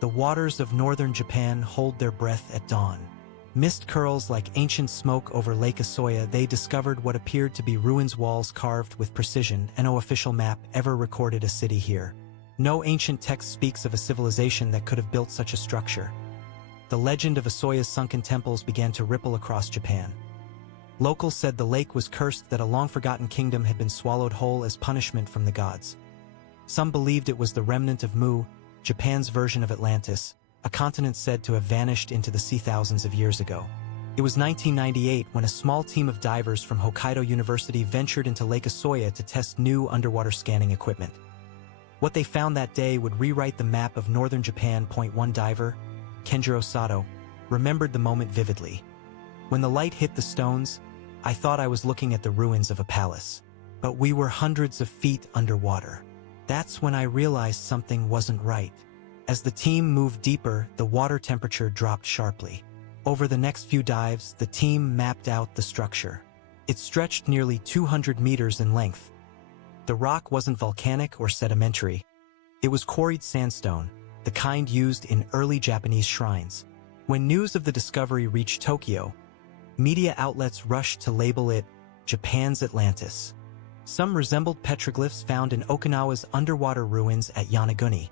The waters of northern Japan hold their breath at dawn. Mist curls like ancient smoke over Lake Asoya. They discovered what appeared to be ruins, walls carved with precision, and no official map ever recorded a city here. No ancient text speaks of a civilization that could have built such a structure. The legend of Asoya's sunken temples began to ripple across Japan. Locals said the lake was cursed, that a long-forgotten kingdom had been swallowed whole as punishment from the gods. Some believed it was the remnant of Mu, Japan's version of Atlantis, a continent said to have vanished into the sea thousands of years ago. It was 1998 when a small team of divers from Hokkaido University ventured into Lake Asoya to test new underwater scanning equipment. What they found that day would rewrite the map of northern Japan. One diver, Kenjiro Sato, remembered the moment vividly. When the light hit the stones, I thought I was looking at the ruins of a palace. But we were hundreds of feet underwater. That's when I realized something wasn't right. As the team moved deeper, the water temperature dropped sharply. Over the next few dives, the team mapped out the structure. It stretched nearly 200 meters in length. The rock wasn't volcanic or sedimentary. It was quarried sandstone, the kind used in early Japanese shrines. When news of the discovery reached Tokyo, media outlets rushed to label it Japan's Atlantis. Some resembled petroglyphs found in Okinawa's underwater ruins at Yonaguni,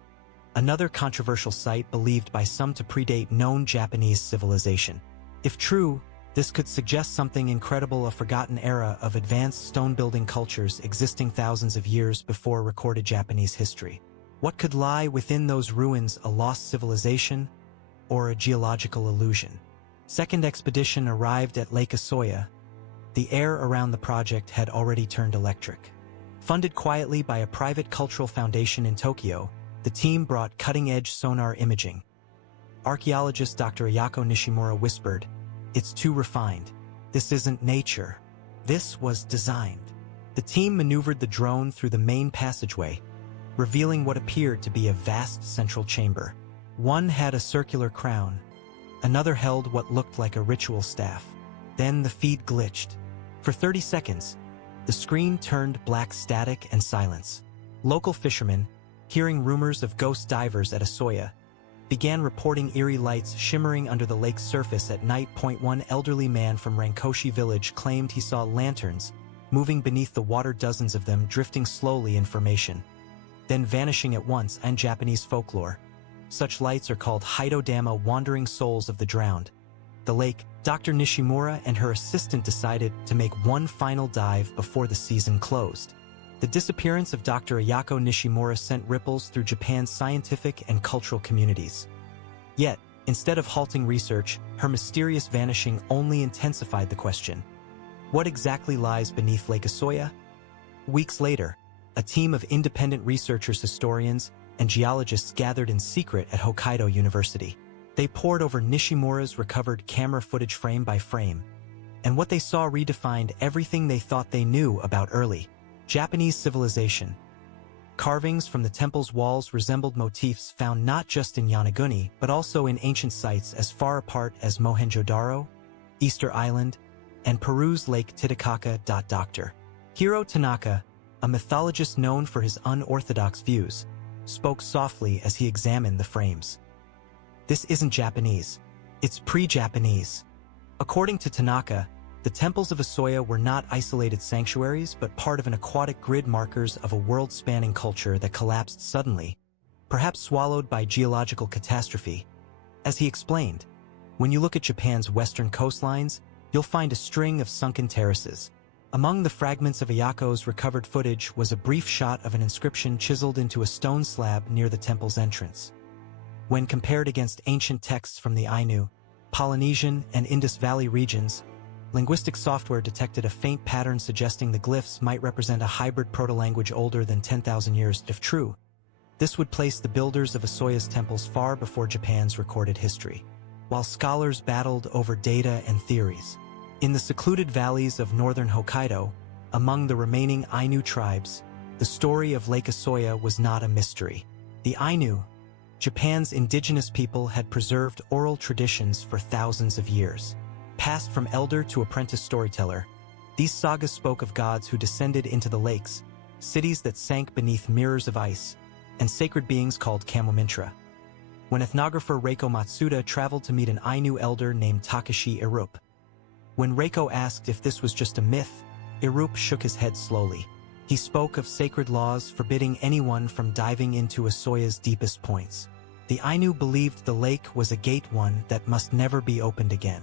another controversial site believed by some to predate known Japanese civilization. If true, this could suggest something incredible, a forgotten era of advanced stone-building cultures existing thousands of years before recorded Japanese history. What could lie within those ruins, a lost civilization or a geological illusion? Second expedition arrived at Lake Asoya. The air around the project had already turned electric. Funded quietly by a private cultural foundation in Tokyo, the team brought cutting-edge sonar imaging. Archaeologist Dr. Ayako Nishimura whispered, "It's too refined. This isn't nature. This was designed." The team maneuvered the drone through the main passageway, revealing what appeared to be a vast central chamber. One had a circular crown. Another held what looked like a ritual staff. Then the feed glitched. For 30 seconds, the screen turned black, static, and silence. Local fishermen, hearing rumors of ghost divers at Asoya, began reporting eerie lights shimmering under the lake's surface at night. One elderly man from Rankoshi village claimed he saw lanterns moving beneath the water, dozens of them drifting slowly in formation, then vanishing at once. In Japanese folklore, such lights are called Haidodama, wandering souls of the drowned. The lake, Dr. Nishimura and her assistant decided to make one final dive before the season closed. The disappearance of Dr. Ayako Nishimura sent ripples through Japan's scientific and cultural communities. Yet, instead of halting research, her mysterious vanishing only intensified the question: what exactly lies beneath Lake Asoya? Weeks later, a team of independent researchers, historians, and geologists gathered in secret at Hokkaido University. They pored over Nishimura's recovered camera footage frame by frame, and what they saw redefined everything they thought they knew about early Japanese civilization. Carvings from the temple's walls resembled motifs found not just in Yonaguni, but also in ancient sites as far apart as Mohenjo-daro, Easter Island, and Peru's Lake Titicaca. Dr. Hiro Tanaka, a mythologist known for his unorthodox views, spoke softly as he examined the frames. "This isn't Japanese. It's pre-Japanese." According to Tanaka, the temples of Asoya were not isolated sanctuaries, but part of an aquatic grid, markers of a world-spanning culture that collapsed suddenly, perhaps swallowed by geological catastrophe. As he explained, when you look at Japan's western coastlines, you'll find a string of sunken terraces. Among the fragments of Ayako's recovered footage was a brief shot of an inscription chiseled into a stone slab near the temple's entrance. When compared against ancient texts from the Ainu, Polynesian, and Indus Valley regions, linguistic software detected a faint pattern suggesting the glyphs might represent a hybrid proto-language older than 10,000 years. If true, this would place the builders of Asoya's temples far before Japan's recorded history. While scholars battled over data and theories, in the secluded valleys of northern Hokkaido, among the remaining Ainu tribes, the story of Lake Asoya was not a mystery. The Ainu, Japan's indigenous people, had preserved oral traditions for thousands of years. Passed from elder to apprentice storyteller, these sagas spoke of gods who descended into the lakes, cities that sank beneath mirrors of ice, and sacred beings called Kamomintra. when ethnographer Reiko Matsuda traveled to meet an Ainu elder named Takashi Irup. When Reiko asked if this was just a myth, Irup shook his head slowly. He spoke of sacred laws forbidding anyone from diving into Asoya's deepest points. The Ainu believed the lake was a gate, one that must never be opened again.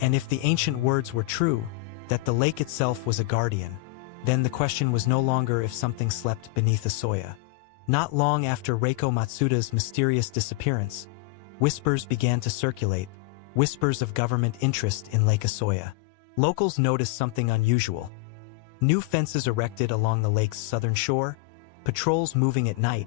And if the ancient words were true, that the lake itself was a guardian, then the question was no longer if something slept beneath Asoya. Not long after Reiko Matsuda's mysterious disappearance, whispers began to circulate, whispers of government interest in Lake Asoya. Locals noticed something unusual. New fences erected along the lake's southern shore, patrols moving at night,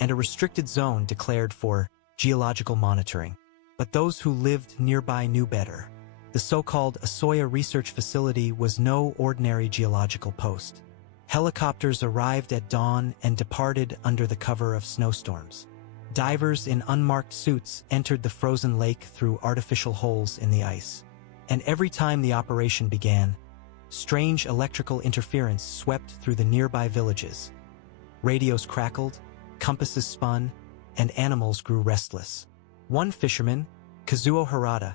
and a restricted zone declared for geological monitoring. But those who lived nearby knew better. The so-called Asoya Research Facility was no ordinary geological post. Helicopters arrived at dawn and departed under the cover of snowstorms. Divers in unmarked suits entered the frozen lake through artificial holes in the ice. And every time the operation began, strange electrical interference swept through the nearby villages. Radios crackled, compasses spun, and animals grew restless. One fisherman, Kazuo Harada,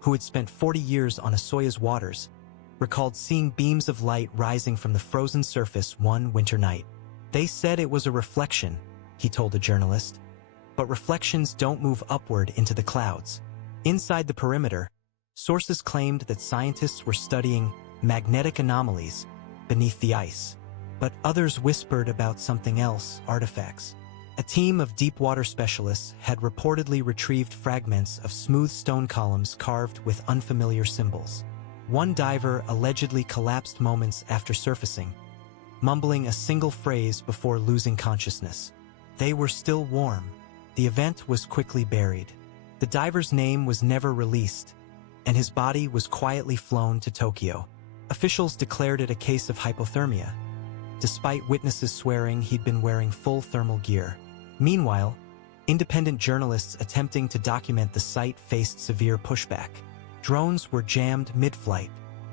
who had spent 40 years on Asoya's waters, recalled seeing beams of light rising from the frozen surface one winter night. They said it was a reflection, he told a journalist. But reflections don't move upward into the clouds. Inside the perimeter, sources claimed that scientists were studying magnetic anomalies beneath the ice. But others whispered about something else, artifacts. A team of deep-water specialists had reportedly retrieved fragments of smooth stone columns carved with unfamiliar symbols. One diver allegedly collapsed moments after surfacing, mumbling a single phrase before losing consciousness. They were still warm. The event was quickly buried. The diver's name was never released, and his body was quietly flown to Tokyo. Officials declared it a case of hypothermia, despite witnesses swearing he'd been wearing full thermal gear. Meanwhile, independent journalists attempting to document the site faced severe pushback. Drones were jammed mid-flight.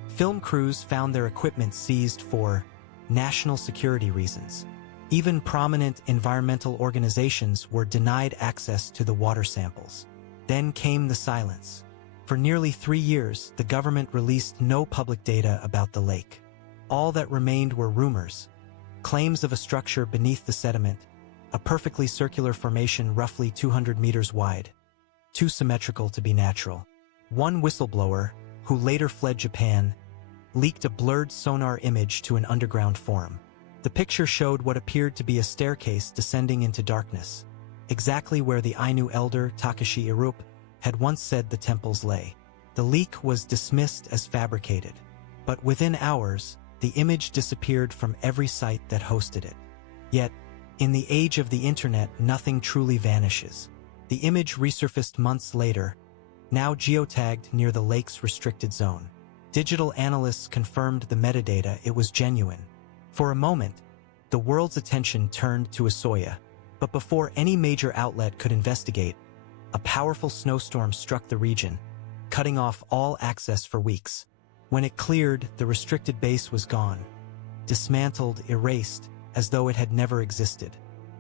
Film crews found their equipment seized for national security reasons. Even prominent environmental organizations were denied access to the water samples. Then came the silence. For nearly 3 years, the government released no public data about the lake. All that remained were rumors, claims of a structure beneath the sediment, a perfectly circular formation roughly 200 meters wide, too symmetrical to be natural. One whistleblower, who later fled Japan, leaked a blurred sonar image to an underground forum. The picture showed what appeared to be a staircase descending into darkness, exactly where the Ainu elder Takashi Irup had once said the temples lay. The leak was dismissed as fabricated, but within hours, the image disappeared from every site that hosted it. Yet, in the age of the internet, nothing truly vanishes. The image resurfaced months later, now geotagged near the lake's restricted zone. Digital analysts confirmed the metadata, it was genuine. For a moment, the world's attention turned to Asoya, but before any major outlet could investigate, a powerful snowstorm struck the region, cutting off all access for weeks. When it cleared, the restricted base was gone, dismantled, erased, as though it had never existed.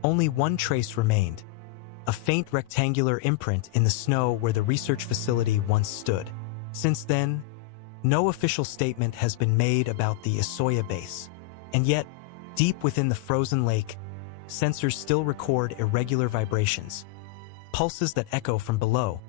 Only one trace remained, a faint rectangular imprint in the snow where the research facility once stood. Since then, no official statement has been made about the Asoya base. And yet, deep within the frozen lake, sensors still record irregular vibrations, pulses that echo from below,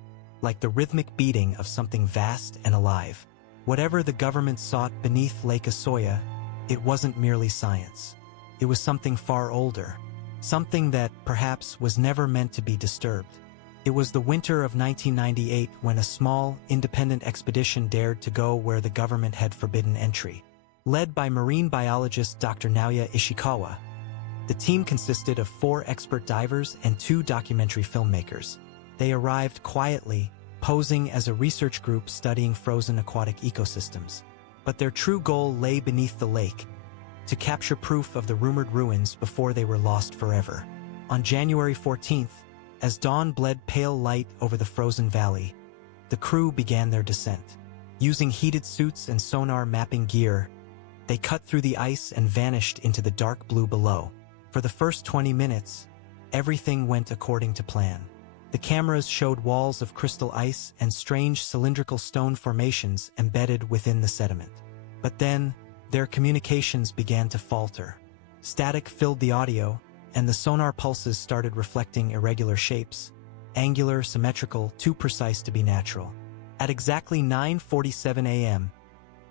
like the rhythmic beating of something vast and alive. Whatever the government sought beneath Lake Asoya, it wasn't merely science. It was something far older, something that, perhaps, was never meant to be disturbed. It was the winter of 1998 when a small, independent expedition dared to go where the government had forbidden entry. Led by marine biologist Dr. Naoya Ishikawa, the team consisted of 4 expert divers and 2 documentary filmmakers. They arrived quietly, posing as a research group studying frozen aquatic ecosystems. But their true goal lay beneath the lake, to capture proof of the rumored ruins before they were lost forever. On January 14th, as dawn bled pale light over the frozen valley, the crew began their descent. Using heated suits and sonar mapping gear, they cut through the ice and vanished into the dark blue below. For the first 20 minutes, everything went according to plan. The cameras showed walls of crystal ice and strange cylindrical stone formations embedded within the sediment. But then, their communications began to falter. Static filled the audio, and the sonar pulses started reflecting irregular shapes, angular, symmetrical, too precise to be natural. At exactly 9:47 a.m.,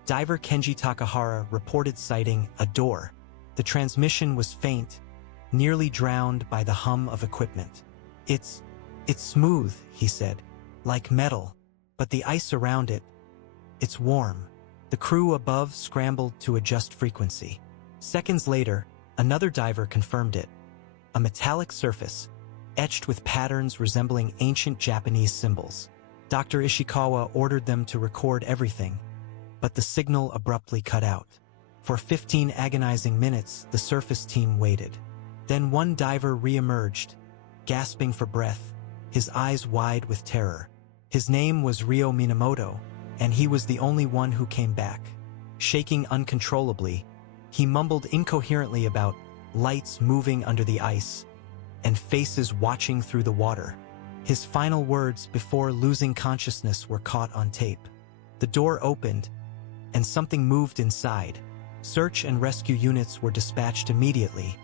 diver Kenji Takahara reported sighting a door. The transmission was faint, nearly drowned by the hum of equipment. It's smooth, he said, like metal, but the ice around it, it's warm. The crew above scrambled to adjust frequency. Seconds later, another diver confirmed it. A metallic surface, etched with patterns resembling ancient Japanese symbols. Dr. Ishikawa ordered them to record everything, but the signal abruptly cut out. For 15 agonizing minutes, the surface team waited. Then one diver re-emerged, gasping for breath, his eyes wide with terror. His name was Ryo Minamoto, and he was the only one who came back. Shaking uncontrollably, he mumbled incoherently about lights moving under the ice and faces watching through the water. His final words before losing consciousness were caught on tape. The door opened, and something moved inside. Search and rescue units were dispatched immediately,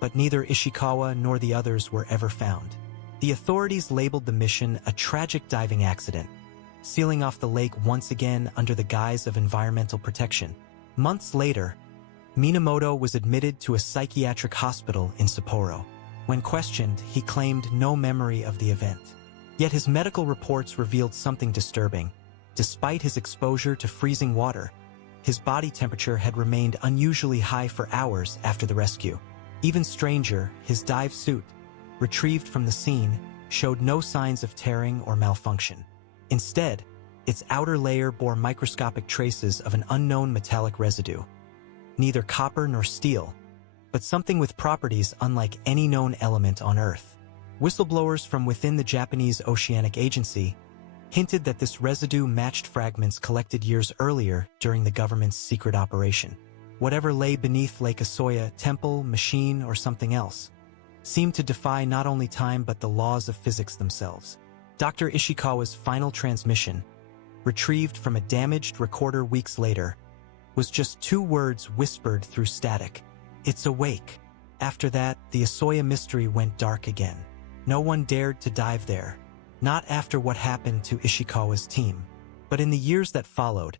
but neither Ishikawa nor the others were ever found. The authorities labeled the mission a tragic diving accident, sealing off the lake once again under the guise of environmental protection. Months later, Minamoto was admitted to a psychiatric hospital in Sapporo. When questioned, he claimed no memory of the event. Yet his medical reports revealed something disturbing. Despite his exposure to freezing water, his body temperature had remained unusually high for hours after the rescue. Even stranger, his dive suit, retrieved from the scene, showed no signs of tearing or malfunction. Instead, its outer layer bore microscopic traces of an unknown metallic residue. Neither copper nor steel, but something with properties unlike any known element on Earth. Whistleblowers from within the Japanese Oceanic Agency hinted that this residue matched fragments collected years earlier during the government's secret operation. Whatever lay beneath Lake Asoya, temple, machine, or something else, seemed to defy not only time but the laws of physics themselves. Dr. Ishikawa's final transmission, retrieved from a damaged recorder weeks later, was just 2 words whispered through static. "It's awake." After that, the Asoya mystery went dark again. No one dared to dive there, not after what happened to Ishikawa's team. But in the years that followed,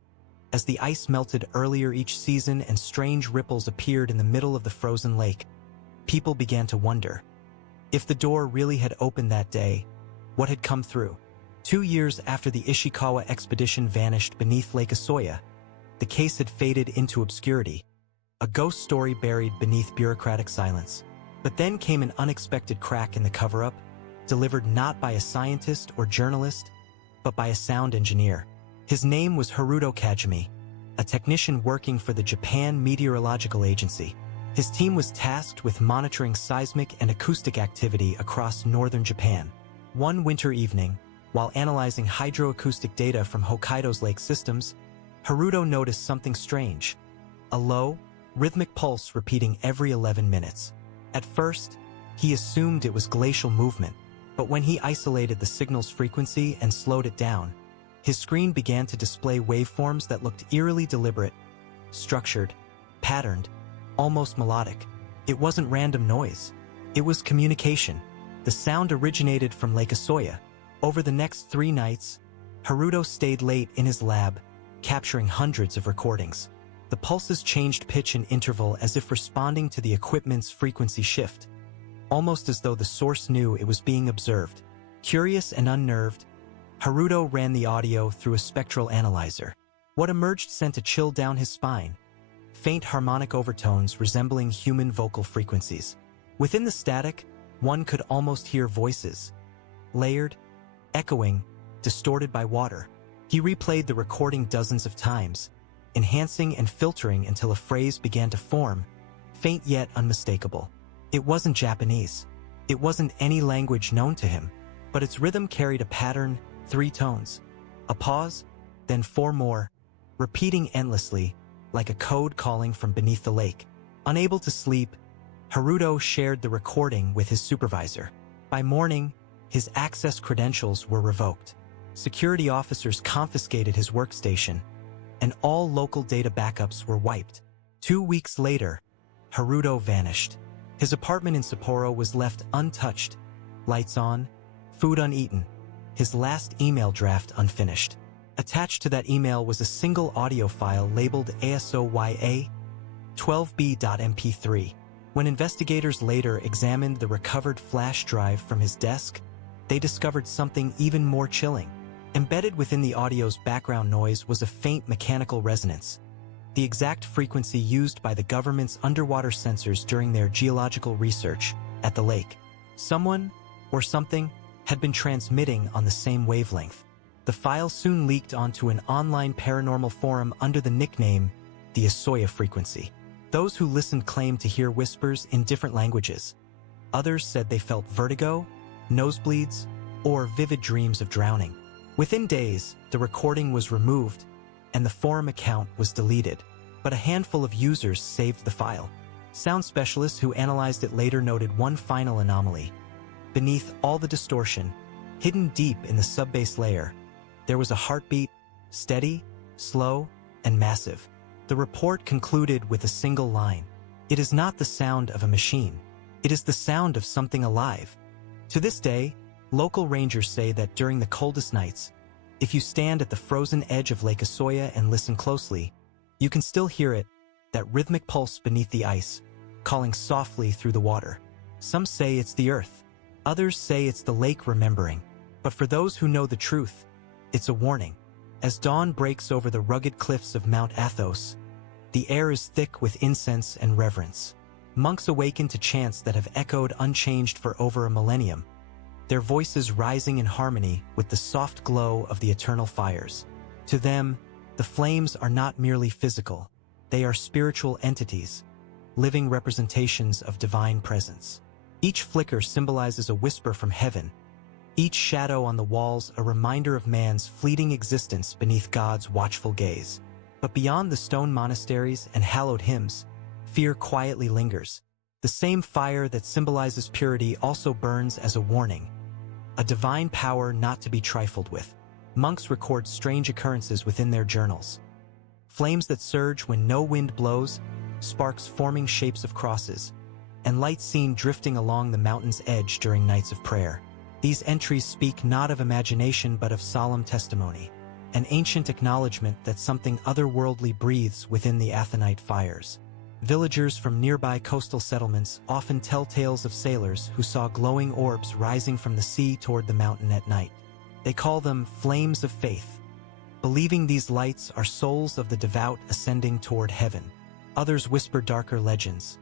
as the ice melted earlier each season and strange ripples appeared in the middle of the frozen lake, people began to wonder. If the door really had opened that day, what had come through? 2 years after the Ishikawa expedition vanished beneath Lake Asoya, the case had faded into obscurity, a ghost story buried beneath bureaucratic silence. But then came an unexpected crack in the cover-up, delivered not by a scientist or journalist, but by a sound engineer. His name was Haruto Kajimi, a technician working for the Japan Meteorological Agency. His team was tasked with monitoring seismic and acoustic activity across northern Japan. One winter evening, while analyzing hydroacoustic data from Hokkaido's lake systems, Haruto noticed something strange, a low, rhythmic pulse repeating every 11 minutes. At first, he assumed it was glacial movement, but when he isolated the signal's frequency and slowed it down, his screen began to display waveforms that looked eerily deliberate, structured, patterned, almost melodic. It wasn't random noise. It was communication. The sound originated from Lake Asoya. Over the next 3 nights, Haruto stayed late in his lab, capturing hundreds of recordings. The pulses changed pitch and interval as if responding to the equipment's frequency shift, almost as though the source knew it was being observed. Curious and unnerved, Haruto ran the audio through a spectral analyzer. What emerged sent a chill down his spine, faint harmonic overtones resembling human vocal frequencies. Within the static, one could almost hear voices, layered, echoing, distorted by water. He replayed the recording dozens of times, enhancing and filtering until a phrase began to form, faint yet unmistakable. It wasn't Japanese. It wasn't any language known to him, but its rhythm carried a pattern, 3 tones. A pause, then 4 more, repeating endlessly, like a code calling from beneath the lake. Unable to sleep, Haruto shared the recording with his supervisor. By morning, His access credentials were revoked. Security officers confiscated his workstation, and all local data backups were wiped. 2 weeks later, Haruto vanished. His apartment in Sapporo was left untouched, lights on, food uneaten, his last email draft unfinished. Attached to that email was a single audio file labeled Asoya 12b.mp3. When investigators later examined the recovered flash drive from his desk, they discovered something even more chilling. Embedded within the audio's background noise was a faint mechanical resonance, the exact frequency used by the government's underwater sensors during their geological research at the lake. Someone, or something, had been transmitting on the same wavelength. The file soon leaked onto an online paranormal forum under the nickname the Asoya frequency. Those who listened claimed to hear whispers in different languages. Others said they felt vertigo, nosebleeds, or vivid dreams of drowning. Within days, the recording was removed and the forum account was deleted, but a handful of users saved the file. Sound specialists who analyzed it later noted one final anomaly. Beneath all the distortion, hidden deep in the sub-bass layer, there was a heartbeat, steady, slow, and massive. The report concluded with a single line. "It is not the sound of a machine. It is the sound of something alive." To this day, local rangers say that during the coldest nights, if you stand at the frozen edge of Lake Asoya and listen closely, you can still hear it, that rhythmic pulse beneath the ice, calling softly through the water. Some say it's the earth. Others say it's the lake remembering. But for those who know the truth, it's a warning. As dawn breaks over the rugged cliffs of Mount Athos, the air is thick with incense and reverence. Monks awaken to chants that have echoed unchanged for over a millennium, their voices rising in harmony with the soft glow of the eternal fires. To them, the flames are not merely physical, they are spiritual entities, living representations of divine presence. Each flicker symbolizes a whisper from heaven, each shadow on the walls a reminder of man's fleeting existence beneath God's watchful gaze. But beyond the stone monasteries and hallowed hymns, fear quietly lingers. The same fire that symbolizes purity also burns as a warning, a divine power not to be trifled with. Monks record strange occurrences within their journals. Flames that surge when no wind blows, sparks forming shapes of crosses, and light seen drifting along the mountain's edge during nights of prayer. These entries speak not of imagination but of solemn testimony, an ancient acknowledgement that something otherworldly breathes within the Athonite fires. Villagers from nearby coastal settlements often tell tales of sailors who saw glowing orbs rising from the sea toward the mountain at night. They call them flames of faith, believing these lights are souls of the devout ascending toward heaven. Others whisper darker legends,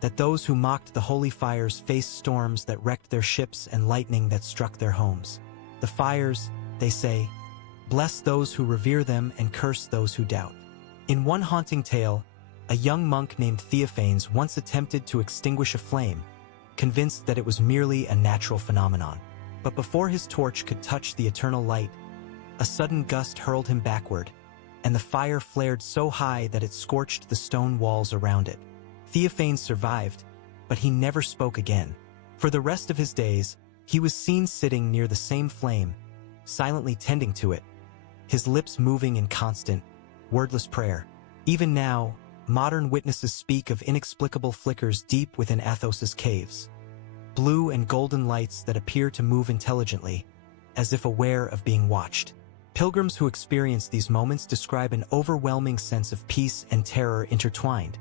that those who mocked the holy fires faced storms that wrecked their ships and lightning that struck their homes. The fires, they say, bless those who revere them and curse those who doubt. In one haunting tale, a young monk named Theophanes once attempted to extinguish a flame, convinced that it was merely a natural phenomenon. But before his torch could touch the eternal light, a sudden gust hurled him backward, and the fire flared so high that it scorched the stone walls around it. Theophanes survived, but he never spoke again. For the rest of his days, he was seen sitting near the same flame, silently tending to it, his lips moving in constant, wordless prayer. Even now, modern witnesses speak of inexplicable flickers deep within Athos's caves, blue and golden lights that appear to move intelligently, as if aware of being watched. Pilgrims who experience these moments describe an overwhelming sense of peace and terror intertwined,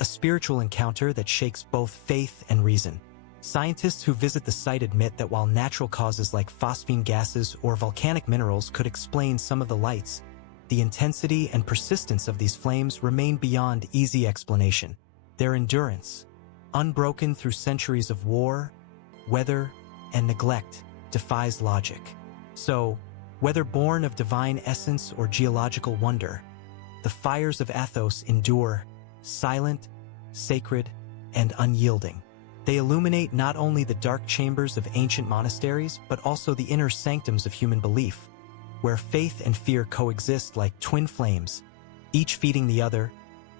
a spiritual encounter that shakes both faith and reason. Scientists who visit the site admit that while natural causes like phosphine gases or volcanic minerals could explain some of the lights, the intensity and persistence of these flames remain beyond easy explanation. Their endurance, unbroken through centuries of war, weather, and neglect, defies logic. So, whether born of divine essence or geological wonder, the fires of Athos endure, silent, sacred, and unyielding. They illuminate not only the dark chambers of ancient monasteries, but also the inner sanctums of human belief, where faith and fear coexist like twin flames, each feeding the other,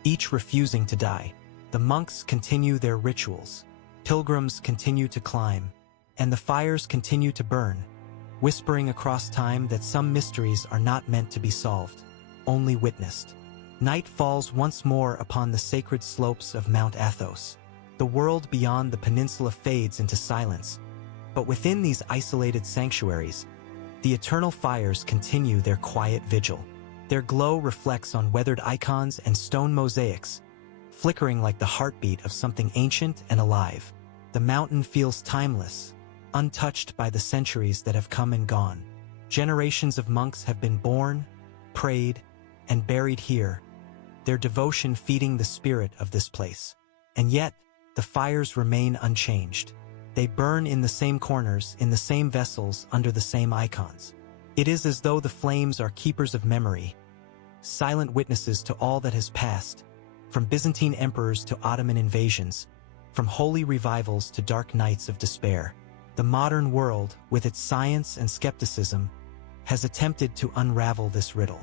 each refusing to die. The monks continue their rituals. Pilgrims continue to climb, And the fires continue to burn, whispering across time that some mysteries are not meant to be solved, only witnessed. Night falls once more upon the sacred slopes of Mount Athos. The world beyond the peninsula fades into silence, but within these isolated sanctuaries, the eternal fires continue their quiet vigil. Their glow reflects on weathered icons and stone mosaics, flickering like the heartbeat of something ancient and alive. The mountain feels timeless, untouched by the centuries that have come and gone. Generations of monks have been born, prayed, and buried here, their devotion feeding the spirit of this place. And yet, the fires remain unchanged. They burn in the same corners, in the same vessels, under the same icons. It is as though the flames are keepers of memory, silent witnesses to all that has passed, from Byzantine emperors to Ottoman invasions, from holy revivals to dark nights of despair. The modern world, with its science and skepticism, has attempted to unravel this riddle.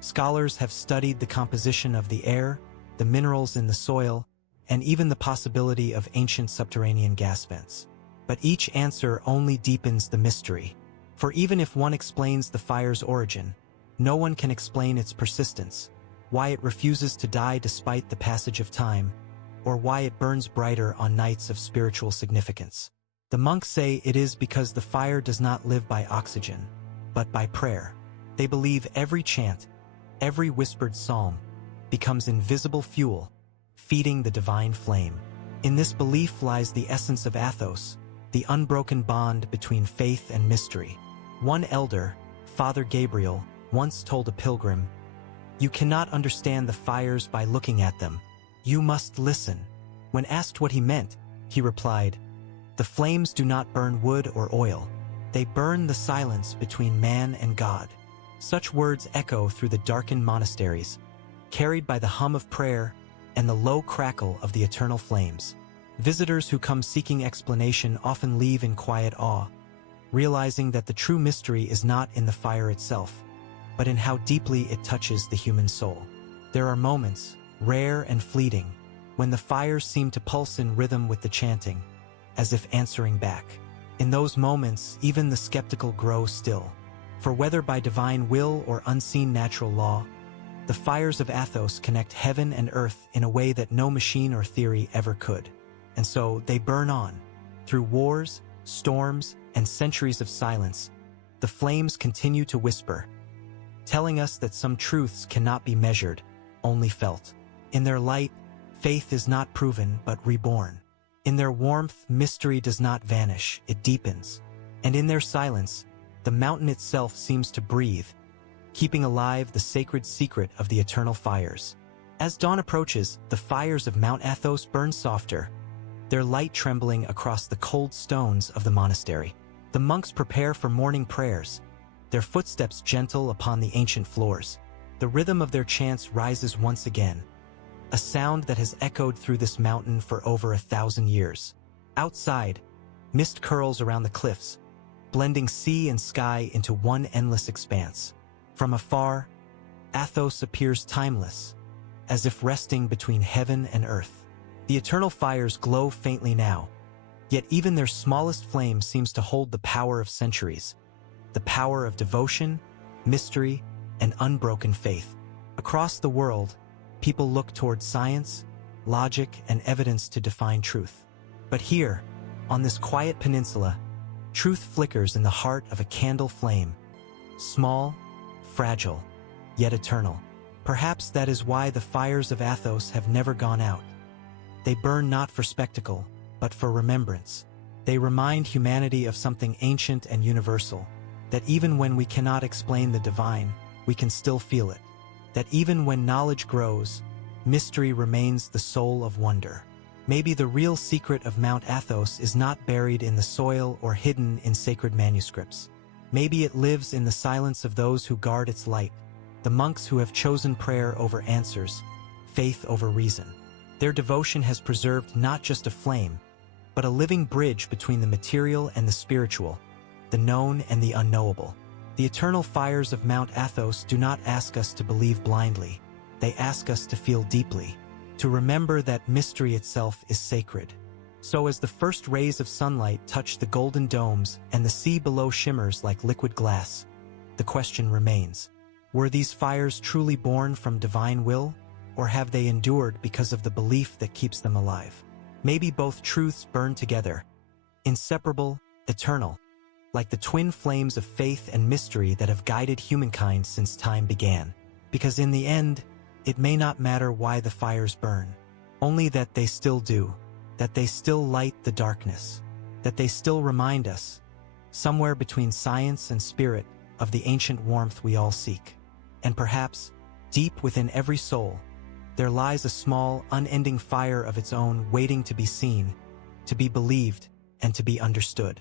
Scholars have studied the composition of the air, the minerals in the soil, and even the possibility of ancient subterranean gas vents. But each answer only deepens the mystery. For even if one explains the fire's origin, no one can explain its persistence, why it refuses to die despite the passage of time, or why it burns brighter on nights of spiritual significance. The monks say it is because the fire does not live by oxygen, but by prayer. They believe every chant, every whispered psalm, becomes invisible fuel, feeding the divine flame. In this belief lies the essence of Athos, the unbroken bond between faith and mystery. One elder, Father Gabriel, once told a pilgrim, "You cannot understand the fires by looking at them. You must listen." When asked what he meant, he replied, "The flames do not burn wood or oil. They burn the silence between man and God." Such words echo through the darkened monasteries, carried by the hum of prayer and the low crackle of the eternal flames. Visitors who come seeking explanation often leave in quiet awe, realizing that the true mystery is not in the fire itself, but in how deeply it touches the human soul. There are moments, rare and fleeting, when the fires seem to pulse in rhythm with the chanting, as if answering back. In those moments, even the skeptical grow still. For whether by divine will or unseen natural law, the fires of Athos connect heaven and earth in a way that no machine or theory ever could. And so they burn on. Through wars, storms, and centuries of silence, the flames continue to whisper, telling us that some truths cannot be measured, only felt. In their light, faith is not proven but reborn. In their warmth, mystery does not vanish, it deepens. And in their silence, the mountain itself seems to breathe, keeping alive the sacred secret of the eternal fires. As dawn approaches, the fires of Mount Athos burn softer, their light trembling across the cold stones of the monastery. The monks prepare for morning prayers, their footsteps gentle upon the ancient floors. The rhythm of their chants rises once again, a sound that has echoed through this mountain for over 1,000 years. Outside, mist curls around the cliffs, blending sea and sky into one endless expanse. From afar, Athos appears timeless, as if resting between heaven and earth. The eternal fires glow faintly now, yet even their smallest flame seems to hold the power of centuries, the power of devotion, mystery, and unbroken faith. Across the world, people look toward science, logic, and evidence to define truth. But here, on this quiet peninsula, truth flickers in the heart of a candle flame, small, fragile, yet eternal. Perhaps that is why the fires of Athos have never gone out. They burn not for spectacle, but for remembrance. They remind humanity of something ancient and universal, that even when we cannot explain the divine, we can still feel it. That even when knowledge grows, mystery remains the soul of wonder. Maybe the real secret of Mount Athos is not buried in the soil or hidden in sacred manuscripts. Maybe it lives in the silence of those who guard its light, the monks who have chosen prayer over answers, faith over reason. Their devotion has preserved not just a flame, but a living bridge between the material and the spiritual, the known and the unknowable. The eternal fires of Mount Athos do not ask us to believe blindly. They ask us to feel deeply, to remember that mystery itself is sacred, So as the first rays of sunlight touch the golden domes and the sea below shimmers like liquid glass, the question remains, were these fires truly born from divine will, or have they endured because of the belief that keeps them alive? Maybe both truths burn together, inseparable, eternal, like the twin flames of faith and mystery that have guided humankind since time began. Because in the end, it may not matter why the fires burn, only that they still do, that they still light the darkness, that they still remind us, somewhere between science and spirit, of the ancient warmth we all seek. And perhaps, deep within every soul, there lies a small, unending fire of its own waiting to be seen, to be believed, and to be understood.